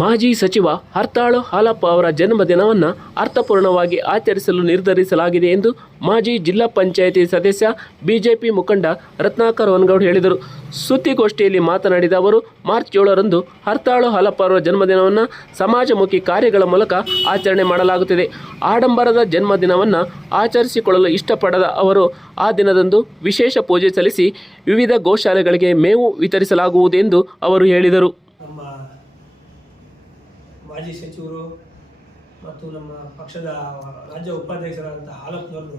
ಮಾಜಿ ಸಚಿವ ಹರ್ತಾಳು ಹಾಲಪ್ಪ ಅವರ ಜನ್ಮದಿನವನ್ನು ಅರ್ಥಪೂರ್ಣವಾಗಿ ಆಚರಿಸಲು ನಿರ್ಧರಿಸಲಾಗಿದೆ ಎಂದು ಮಾಜಿ ಜಿಲ್ಲಾ ಪಂಚಾಯಿತಿ ಸದಸ್ಯ ಬಿಜೆಪಿ ಮುಖಂಡ ರತ್ನಾಕರ್ ಹೊನಗೌಡ್ ಹೇಳಿದರು. ಸುದ್ದಿಗೋಷ್ಠಿಯಲ್ಲಿ ಮಾತನಾಡಿದ ಅವರು, ಮಾರ್ಚ್ ಏಳರಂದು ಹರ್ತಾಳು ಹಾಲಪ್ಪ ಅವರ ಜನ್ಮದಿನವನ್ನು ಸಮಾಜಮುಖಿ ಕಾರ್ಯಗಳ ಮೂಲಕ ಆಚರಣೆ ಮಾಡಲಾಗುತ್ತಿದೆ. ಆಡಂಬರದ ಜನ್ಮದಿನವನ್ನು ಆಚರಿಸಿಕೊಳ್ಳಲು ಇಷ್ಟಪಡದ ಅವರು, ಆ ದಿನದಂದು ವಿಶೇಷ ಪೂಜೆ ಸಲ್ಲಿಸಿ ವಿವಿಧ ಗೋಶಾಲೆಗಳಿಗೆ ಮೇವು ವಿತರಿಸಲಾಗುವುದು ಎಂದು ಅವರು ಹೇಳಿದರು. ಮಾಜಿ ಸಚಿವರು ಮತ್ತು ನಮ್ಮ ಪಕ್ಷದ ರಾಜ್ಯ ಉಪಾಧ್ಯಕ್ಷರಾದಂಥ ಹಾಲಪ್ಪನವರು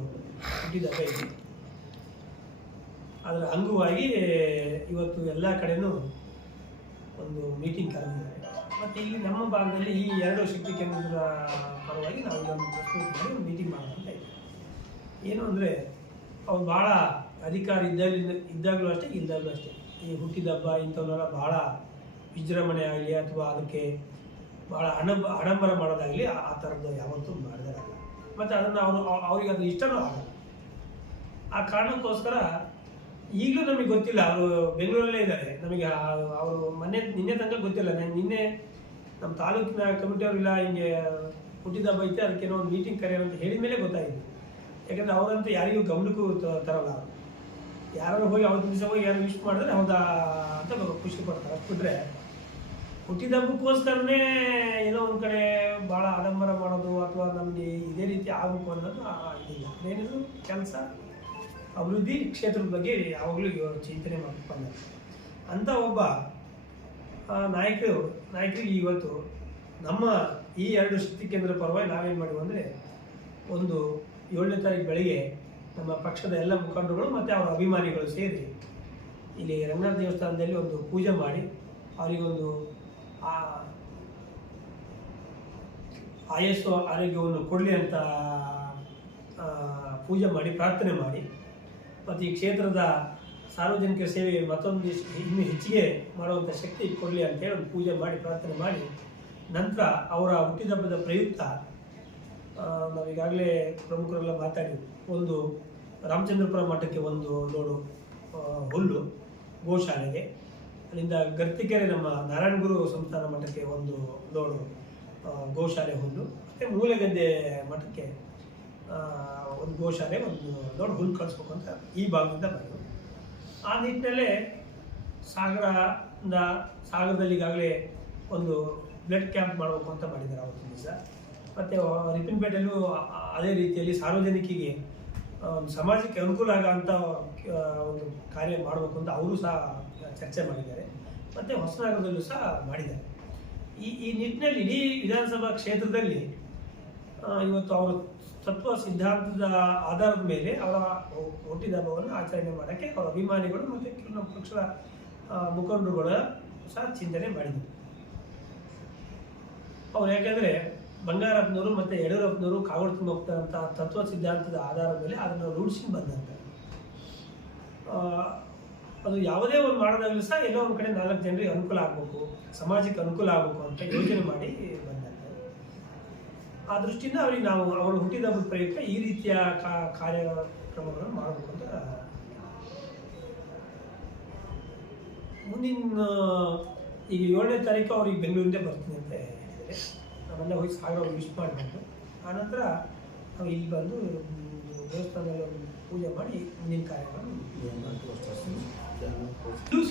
ಹುಟ್ಟಿದ ಇದೆ ಅದರ ಅಂಗವಾಗಿ ಇವತ್ತು ಎಲ್ಲ ಕಡೆಯೂ ಒಂದು ಮೀಟಿಂಗ್ ಕರೆದಿದ್ದಾರೆ. ಮತ್ತು ಇಲ್ಲಿ ನಮ್ಮ ಭಾಗದಲ್ಲಿ ಈ ಎರಡು ಶಕ್ತಿ ಕೇಂದ್ರದ ಪರವಾಗಿ ನಾವು ಇದನ್ನು ಒಂದು ಮೀಟಿಂಗ್ ಮಾಡೋದಂತ ಇದೆ. ಏನು ಅಂದರೆ, ಅವ್ರು ಭಾಳ ಅಧಿಕಾರ ಇದ್ದಾಗಲಿಂದ, ಇದ್ದಾಗಲೂ ಅಷ್ಟೇ ಇದ್ದಾಗಲೂ ಅಷ್ಟೇ. ಈ ಹುಟ್ಟಿದ ಹಬ್ಬ ಇಂಥವನ್ನೆಲ್ಲ ಭಾಳ ವಿಜೃಂಭಣೆ ಆಗಲಿ ಅಥವಾ ಅದಕ್ಕೆ ಭಾಳ ಅಣಬ ಆಡಂಬರ ಮಾಡೋದಾಗಲಿ ಆ ಥರದ್ದು ಯಾವತ್ತೂ ಮಾಡಿದಾರಲ್ಲ ಮತ್ತು ಅದನ್ನು ಅವರು ಅವ್ರಿಗೆ ಅದು ಇಷ್ಟನೂ ಆಗಲ್ಲ. ಆ ಕಾರಣಕ್ಕೋಸ್ಕರ ಈಗಲೂ ನಮಗೆ ಗೊತ್ತಿಲ್ಲ, ಅವರು ಬೆಂಗಳೂರಲ್ಲೇ ಇದ್ದಾರೆ. ನಮಗೆ ಅವರು ಮೊನ್ನೆ, ನಿನ್ನೆ ತನಕ ಗೊತ್ತಿಲ್ಲ. ನಾನು ನಿನ್ನೆ ನಮ್ಮ ತಾಲೂಕಿನ ಕಮಿಟಿಯವರಿಲ್ಲ ಹಿಂಗೆ ಹುಟ್ಟಿದ ಬೈತೆ ಅದಕ್ಕೆ ಒಂದು ಮೀಟಿಂಗ್ ಕರೆಯೋಣ ಅಂತ ಹೇಳಿದ ಮೇಲೆ ಗೊತ್ತಾಯಿತು. ಯಾಕಂದರೆ ಅವರಂತೂ ಯಾರಿಗೂ ಗಮನಕ್ಕೂ ತರಲ್ಲ. ಅವರು ಯಾರು ಹೋಗಿ ಅವತ್ತು ದಿವಸ ಹೋಗಿ ಯಾರು ವಿಶ್ ಮಾಡಿದ್ರೆ ಹೌದಾ ಅಂತ ಖುಷಿ ಪಡ್ತಾರೆ. ಅಷ್ಟು ಬಿಟ್ರೆ ಹುಟ್ಟಿದ ಹಬ್ಬಕ್ಕೋಸ್ಕರನೇ ಏನೋ ಒಂದು ಕಡೆ ಭಾಳ ಆಡಂಬರ ಮಾಡೋದು ಅಥವಾ ನಮಗೆ ಇದೇ ರೀತಿ ಆಗಬೇಕು ಅನ್ನೋದು ಇದಿಲ್ಲ. ಏನಿದ್ರು ಕೆಲಸ, ಅಭಿವೃದ್ಧಿ ಕ್ಷೇತ್ರದ ಬಗ್ಗೆ ಯಾವಾಗಲೂ ಇವರು ಚಿಂತನೆ ಮಾಡ್ಕೊಂಡು ಅಂತ ಒಬ್ಬ ನಾಯಕರು, ನಾಯಕರಿಗೆ ಇವತ್ತು ನಮ್ಮ ಈ ಎರಡು ಶಕ್ತಿ ಕೇಂದ್ರ ಪರವಾಗಿ ನಾವೇನು ಮಾಡಿವು ಅಂದರೆ ಒಂದು ಏಳನೇ ತಾರೀಕು ಬೆಳಗ್ಗೆ ನಮ್ಮ ಪಕ್ಷದ ಎಲ್ಲ ಮುಖಂಡರುಗಳು ಮತ್ತು ಅವರ ಅಭಿಮಾನಿಗಳು ಸೇರಿ ಇಲ್ಲಿ ರಂಗನಾಥ ದೇವಸ್ಥಾನದಲ್ಲಿ ಒಂದು ಪೂಜೆ ಮಾಡಿ, ಅವರಿಗೊಂದು ಆಯಸ್ಸು ಆರೋಗ್ಯವನ್ನು ಕೊಡಲಿ ಅಂತ ಪೂಜೆ ಮಾಡಿ, ಪ್ರಾರ್ಥನೆ ಮಾಡಿ. ಮತ್ತು ಈ ಕ್ಷೇತ್ರದ ಸಾರ್ವಜನಿಕ ಸೇವೆ ಮತ್ತೊಂದು ಇನ್ನು ಹೆಚ್ಚಿಗೆ ಮಾಡುವಂಥ ಶಕ್ತಿ ಕೊಡಲಿ ಅಂತೇಳಿ ಒಂದು ಪೂಜೆ ಮಾಡಿ, ಪ್ರಾರ್ಥನೆ ಮಾಡಿ. ನಂತರ ಅವರ ಹುಟ್ಟಿದಬ್ಬದ ಪ್ರಯುಕ್ತ ನಾವೀಗಾಗಲೇ ಪ್ರಮುಖರೆಲ್ಲ ಮಾತಾಡಿ ಒಂದು ರಾಮಚಂದ್ರಪುರ ಮಠಕ್ಕೆ ಒಂದು ನೋಡು ಹುಲ್ಲು ಗೋಶಾಲೆಗೆ. ಅಲ್ಲಿಂದ ಗರ್ತಿಕೆರೆ ನಮ್ಮ ನಾರಾಯಣ ಗುರು ಸಂಸ್ಥಾನ ಮಠಕ್ಕೆ ಒಂದು ಲೋಡು ಗೋಶಾಲೆ ಹುಲ್ಲು ಮತ್ತು ಮೂಲೆಗದ್ದೆ ಮಠಕ್ಕೆ ಒಂದು ಗೋಶಾಲೆ ಒಂದು ಲೋಡ್ ಹುಲ್ಲು ಕಳಿಸ್ಬೇಕು ಅಂತ ಈ ಭಾಗದಿಂದ ಬಂದರು ಆ ನಿಟ್ಟಿನಲ್ಲೇ ಸಾಗರದಿಂದ ಸಾಗರದಲ್ಲಿ ಈಗಾಗಲೇ ಒಂದು ಬ್ಲಡ್ ಕ್ಯಾಂಪ್ ಮಾಡಬೇಕು ಅಂತ ಮಾಡಿದ್ದಾರೆ ಅವತ್ತಿನ ದಿವಸ. ಮತ್ತು ರಿಪಿನ್ಪೇಟೆಯಲ್ಲೂ ಅದೇ ರೀತಿಯಲ್ಲಿ ಸಾರ್ವಜನಿಕಿಗೆ ಆ, ಸಮಾಜಕ್ಕೆ ಅನುಕೂಲ ಆಗೋಂಥ ಒಂದು ಕಾರ್ಯ ಮಾಡಬೇಕು ಅಂತ ಅವರು ಸಹ ಚರ್ಚೆ ಮಾಡಿದ್ದಾರೆ. ಮತ್ತು ಹೊಸನಗರದಲ್ಲೂ ಸಹ ಮಾಡಿದ್ದಾರೆ. ಈ ಈ ನಿಟ್ಟಿನಲ್ಲಿ ಇಡೀ ವಿಧಾನಸಭಾ ಕ್ಷೇತ್ರದಲ್ಲಿ ಇವತ್ತು ಅವರು ತತ್ವ ಸಿದ್ಧಾಂತದ ಆಧಾರದ ಮೇಲೆ ಅವರ ಹುಟ್ಟಿದ ಹಬ್ಬವನ್ನು ಆಚರಣೆ ಮಾಡೋಕ್ಕೆ ಅವರ ಅಭಿಮಾನಿಗಳು ಮತ್ತು ಕೆಲವು ನಮ್ಮ ಪಕ್ಷದ ಸಹ ಚಿಂತನೆ ಮಾಡಿದರು ಅವ್ರು ಯಾಕೆಂದರೆ ಬಂಗಾರಪ್ಪನವರು ಮತ್ತು ಯಡಿಯೂರಪ್ಪನವರು ಕಾಗೋಡು ತುಂಬ ಹೋಗ್ತಾರಂಥ ತತ್ವ ಸಿದ್ಧಾಂತದ ಆಧಾರದ ಮೇಲೆ ಅದನ್ನು ರೂಢಿಸಿ ಬಂದಂತೆ. ಅದು ಯಾವುದೇ ಒಂದು ಮಾಡೋದಾಗಲೂ ಸಹ ಎಲ್ಲೋ ಒಂದು ಕಡೆ ನಾಲ್ಕು ಜನರಿಗೆ ಅನುಕೂಲ ಆಗಬೇಕು, ಸಮಾಜಕ್ಕೆ ಅನುಕೂಲ ಆಗಬೇಕು ಅಂತ ಯೋಚನೆ ಮಾಡಿ ಬಂದಂತೆ. ಆ ದೃಷ್ಟಿಯಿಂದ ಅವ್ರಿಗೆ ನಾವು ಅವರು ಹುಟ್ಟಿದ ಒಂದು ಪ್ರಯುಕ್ತ ಈ ರೀತಿಯ ಕಾರ್ಯಕ್ರಮಗಳನ್ನು ಮಾಡಬೇಕು ಅಂತ ಮುಂದಿನ ಈಗ ಏಳನೇ ತಾರೀಕು ಅವ್ರಿಗೆ ಬೆಂಗಳೂರಿಂದ ಬರ್ತೀನಿ ಅಂತ ಹೇಳಿದ್ದಾರೆ. ನಾವೆಲ್ಲ ಹೋಗಿ ಸಾವಿರ ವಿಶ್ ಮಾಡಿಬಿಟ್ಟು ಆನಂತರ ನಾವು ಇಲ್ಲಿ ಬಂದು ದೇವಸ್ಥಾನದಲ್ಲಿ ಪೂಜೆ ಮಾಡಿ ಮುಂದಿನ ಕಾರ್ಯಗಳನ್ನು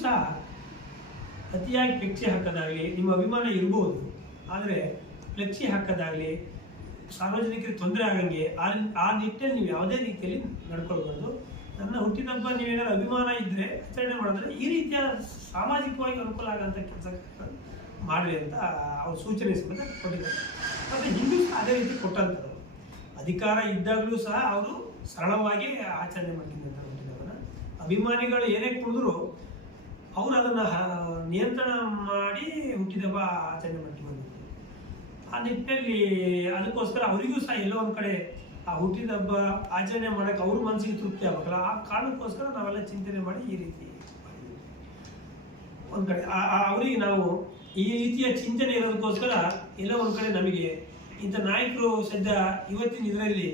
ಸಹ ಅತಿಯಾಗಿ ಫ್ಲೆಕ್ಸಿ ಹಾಕೋದಾಗಲಿ, ನಿಮ್ಮ ಅಭಿಮಾನ ಇರ್ಬೋದು, ಆದರೆ ಫ್ಲೆಕ್ಸಿ ಹಾಕೋದಾಗಲಿ ಸಾರ್ವಜನಿಕರಿಗೆ ತೊಂದರೆ ಆಗಂಗೆ ಆ ಆ ನಿಟ್ಟಿನಲ್ಲಿ ನೀವು ಯಾವುದೇ ರೀತಿಯಲ್ಲಿ ನಡ್ಕೊಳ್ಬಾರ್ದು. ನನ್ನ ಹುಟ್ಟಿದಬ್ಬ ನೀವೇನಾದ್ರು ಅಭಿಮಾನ ಇದ್ದರೆ ಆಚರಣೆ ಮಾಡಿದ್ರೆ ಈ ರೀತಿಯ ಸಾಮಾಜಿಕವಾಗಿ ಅನುಕೂಲ ಆಗೋಂಥ ಕೆಲಸ ಮಾಡ್ರಿ ಅಂತ ಅವ್ರ ಸೂಚನೆ ಸಮೇತ ಕೊಟ್ಟಿದ್ದಾರೆ. ಮತ್ತು ಹಿಂದೂ ಸಹ ಅದೇ ರೀತಿ ಕೊಟ್ಟಂಥದ್ದು ಅಧಿಕಾರ ಇದ್ದಾಗಲೂ ಸಹ ಅವರು ಸರಳವಾಗಿ ಆಚರಣೆ ಹುಟ್ಟಿದಬ್ಬನ ಅಭಿಮಾನಿಗಳು ಏನೇ ಕುಡಿದ್ರು ಅವರು ಅದನ್ನು ನಿಯಂತ್ರಣ ಮಾಡಿ ಹುಟ್ಟಿದಬ್ಬ ಆಚರಣೆ ಮಾಡ್ಕೊಂಡು ಬಂದಿದ್ರು ಆ ನಿಟ್ಟಿನಲ್ಲಿ ಅದಕ್ಕೋಸ್ಕರ ಅವರಿಗೂ ಸಹ ಎಲ್ಲೋ ಒಂದು ಕಡೆ ಆ ಹುಟ್ಟಿದ ಹಬ್ಬ ಆಚರಣೆ ಮಾಡೋಕೆ ಅವ್ರ ಮನಸ್ಸಿಗೆ ತೃಪ್ತಿ ಆಗಬೇಕಲ್ಲ? ಆ ಕಾರಣಕ್ಕೋಸ್ಕರ ನಾವೆಲ್ಲ ಚಿಂತನೆ ಮಾಡಿ ಈ ರೀತಿ. ಒಂದು ಕಡೆ ಅವರಿಗೆ ನಾವು ಈ ರೀತಿಯ ಚಿಂತನೆ ಇರೋದಕ್ಕೋಸ್ಕರ ಎಲ್ಲ ಒಂದು ಕಡೆ ನಮಗೆ ಇಂಥ ನಾಯಕರು ಸದ್ಯ ಇವತ್ತಿನ ಇದರಲ್ಲಿ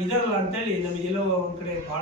ಇದಾರಲ್ಲ ಅಂತೇಳಿ ನಮಗೆಲ್ಲೋ ಒಂದು ಕಡೆ ಭಾಳ